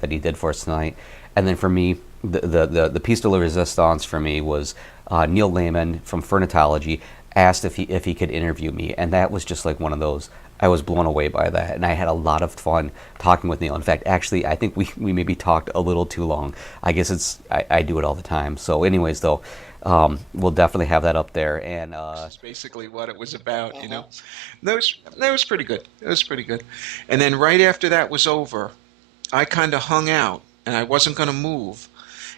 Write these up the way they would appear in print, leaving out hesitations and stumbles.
that he did for us tonight. And then for me, the piece de la resistance for me was Neil Lamens from Furnitology asked if he could interview me, and that was just like one of those. I was blown away by that, and I had a lot of fun talking with Neil. In fact, actually, I think we maybe talked a little too long. I guess I do it all the time. So, anyways, though, we'll definitely have that up there. And Is basically what it was about, you Uh-huh. know. That was pretty good. It was pretty good. And then right after that was over, I kind of hung out and I wasn't going to move.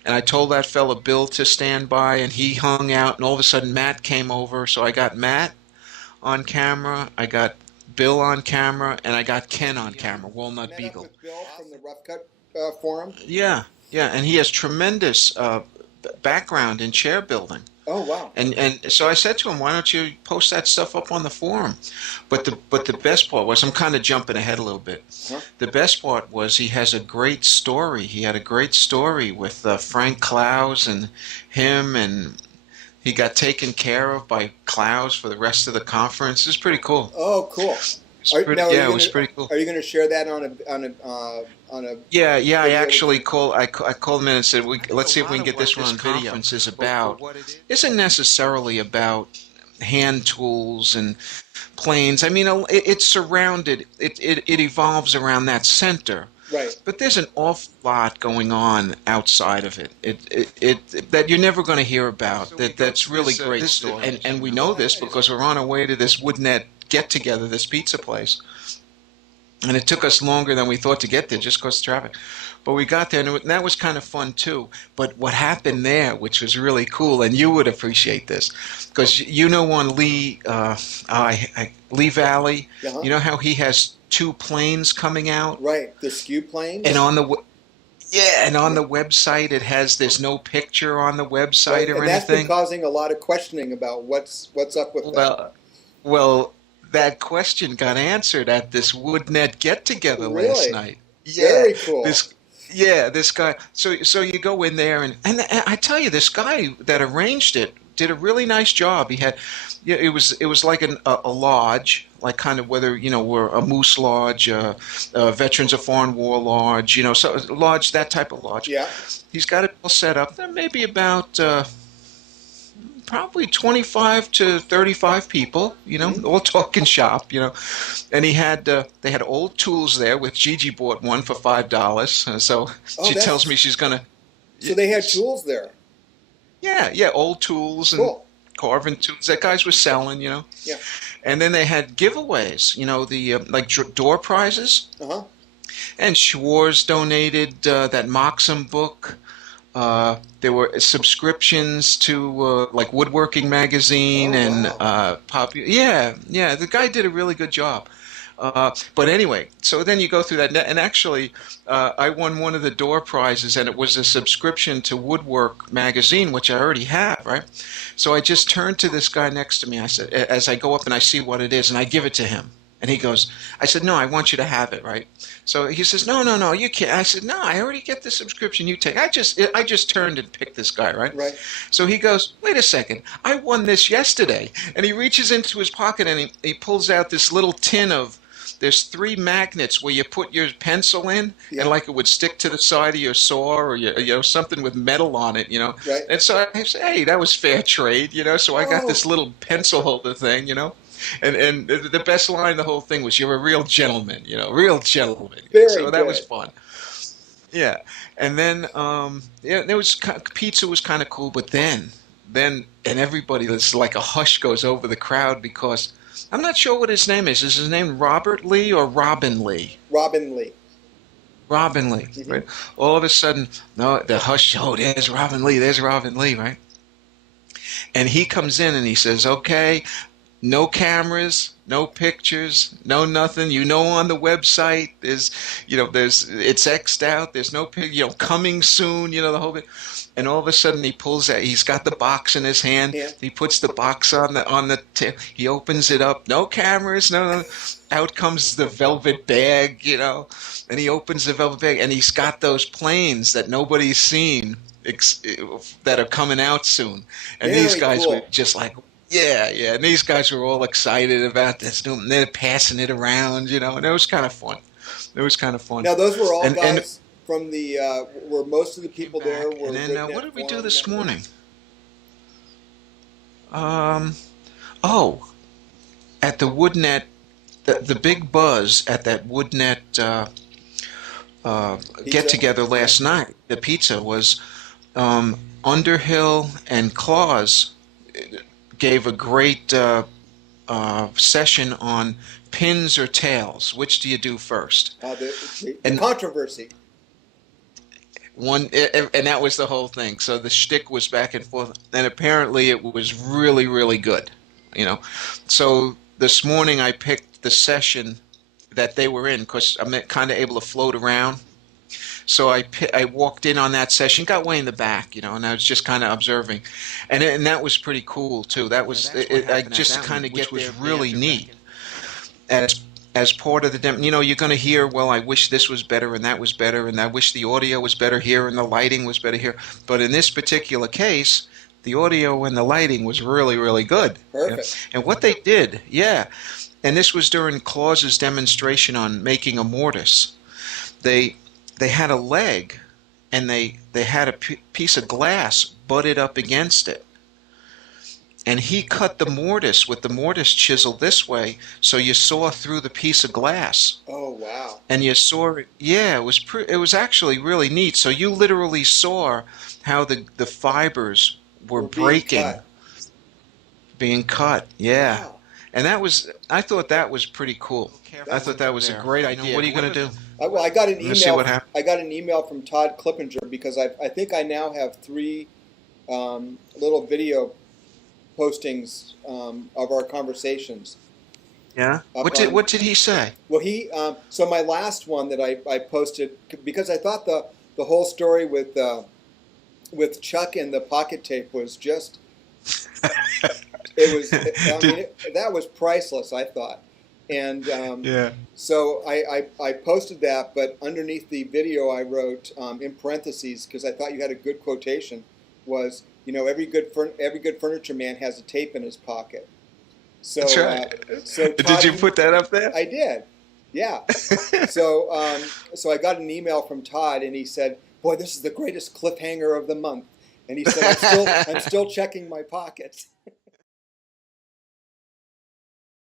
And I told that fella Bill to stand by, and he hung out. And all of a sudden, Matt came over. So I got Matt on camera, I got Bill on camera, and I got Ken on camera, You Walnut met up Beagle. with Bill from the Rough Cut Forum? Yeah, yeah, and he has tremendous background in chair building. Oh, wow. And so I said to him, "Why don't you post that stuff up on the forum?" But the best part was, I'm kind of jumping ahead a little bit. Huh? The best part was he has a great story. He had a great story with Frank Klaus and him, and he got taken care of by Klaus for the rest of the conference. It's pretty cool. Oh, cool. It's pretty, Now, yeah, it was pretty cool. are you gonna share that on a Yeah, yeah. I video? actually called him in and said, let's see if we can get this one on video. Conference is about isn't necessarily about hand tools and planes. I mean, it's surrounded. It evolves around that center. Right. But there's an awful lot going on outside of it. That you're never going to hear about. That's really great story. And we know this because we're on our way to this Woodnet get together, this pizza place. And it took us longer than we thought to get there just because of traffic. But we got there, and that was kind of fun too. But what happened there, which was really cool, and you would appreciate this, because you know on Lee Valley, Uh-huh. you know how he has two planes coming out, Right. The skew planes. and on the website it has there's no picture on the Right. website or And that's been anything. causing a lot of questioning about what's up with that. Well, that question got answered at this Woodnet get together last Really? night. Yeah, Very cool. this this guy. So you go in there and I tell you, this guy that arranged it did a really nice job. He had, yeah, it was like a lodge, like kind of whether we're a Moose Lodge, Veterans of Foreign War Lodge, so a lodge, that type of lodge. Yeah. He's got it all set up. There may be about probably 25 to 35 people, Hmm. all talking shop, and they had old tools there, with Gigi bought one for $5. So Oh, she tells that's me she's gonna, so they had tools there. yeah, yeah, old tools and Cool. carving tools that guys were selling, Yeah. and then they had giveaways, the like door prizes, Uh-huh. and Schwarz donated that Moxham book. There were subscriptions to like Woodworking magazine Oh, and wow. yeah, yeah. The guy did a really good job. But anyway, so then you go through that, and actually, I won one of the door prizes, and it was a subscription to Woodwork magazine, which I already have, right? So I just turned to this guy next to me. I said, as I go up and I see what it is, and I give it to him. And he goes, I said, no, I want you to have it, right? So he says, no, no, no, you can't. I said, no, I already get the subscription. You take. I just turned and picked this guy, right? Right. So he goes, wait a second, I won this yesterday. And he reaches into his pocket and he pulls out this little tin of, there's three magnets where you put your pencil in, Yeah. and like it would stick to the side of your saw, or something with metal on it. Right. And so I say, hey, that was fair trade. So I got Oh, this little pencil holder thing. And the best line of the whole thing was, "You're a real gentleman, real gentleman." very So that was good. fun. Yeah, and then yeah, there was pizza was kind of cool, but then everybody, it's like a hush goes over the crowd, because I'm not sure what his name is. Is his name Robert Lee or Robin Lee? Robin Lee. Robin Lee, Hmm. right? All of a sudden, no, the hush. Oh, there's Robin Lee. There's Robin Lee, right? And he comes in and he says, "Okay, no cameras, no pictures, no nothing. On the website, it's X'd out. There's no coming soon. The whole bit." And all of a sudden, he pulls out. He's got the box in his hand. Yeah. He puts the box on the he opens it up. No cameras, no. Out comes the velvet bag. And he opens the velvet bag, and he's got those planes that nobody's seen, that are coming out soon. And these Very guys were cool. just like, yeah, yeah. And these guys were all excited about this. They're passing it around, and it was kind of fun. It was kind of fun. Now those were all And guys. from the were most of the people there were and then WoodNet what did we do forum this members? morning? Oh, at the WoodNet, the big buzz at that WoodNet get together last night. The pizza was Underhill and Claus gave a great session on pins or tails. Which do you do first? The controversy. And that was the whole thing. So the shtick was back and forth, and apparently it was really, really good. So this morning I picked the session that they were in because I'm kind of able to float around. So I walked in on that session, got way in the back, and I was just kind of observing, and that was pretty cool too. That was I just kind of get was really neat as part of the demo. You're going to hear, well, I wish this was better and that was better, and I wish the audio was better here and the lighting was better here. But in this particular case, the audio and the lighting was really, really good. Perfect. And what they did, and this was during Claus's demonstration on making a mortise. They had a leg, and they had a piece of glass butted up against it. And he cut the mortise with the mortise chisel this way, so you saw through the piece of glass. Oh, wow. And you saw it. Yeah, it was actually really neat. So you literally saw how the fibers were breaking, being cut. Yeah. Wow. And I thought that was pretty cool. I thought that was a great idea. What are you going to do? Well, I got an email. I got an email from Todd Clippinger because I think I now have 3 little video postings of our conversations. Yeah. What did he say? Well, so my last one that I posted, because I thought the whole story with Chuck and the pocket tape was just that was priceless, I thought. And so I posted that, but underneath the video I wrote in parentheses, because I thought you had a good quotation, was, every good furniture man has a tape in his pocket. So, that's right. So Todd, did you put that up there? I did. Yeah. So I got an email from Todd, and he said, "Boy, this is the greatest cliffhanger of the month." And he said, "I'm still checking my pockets."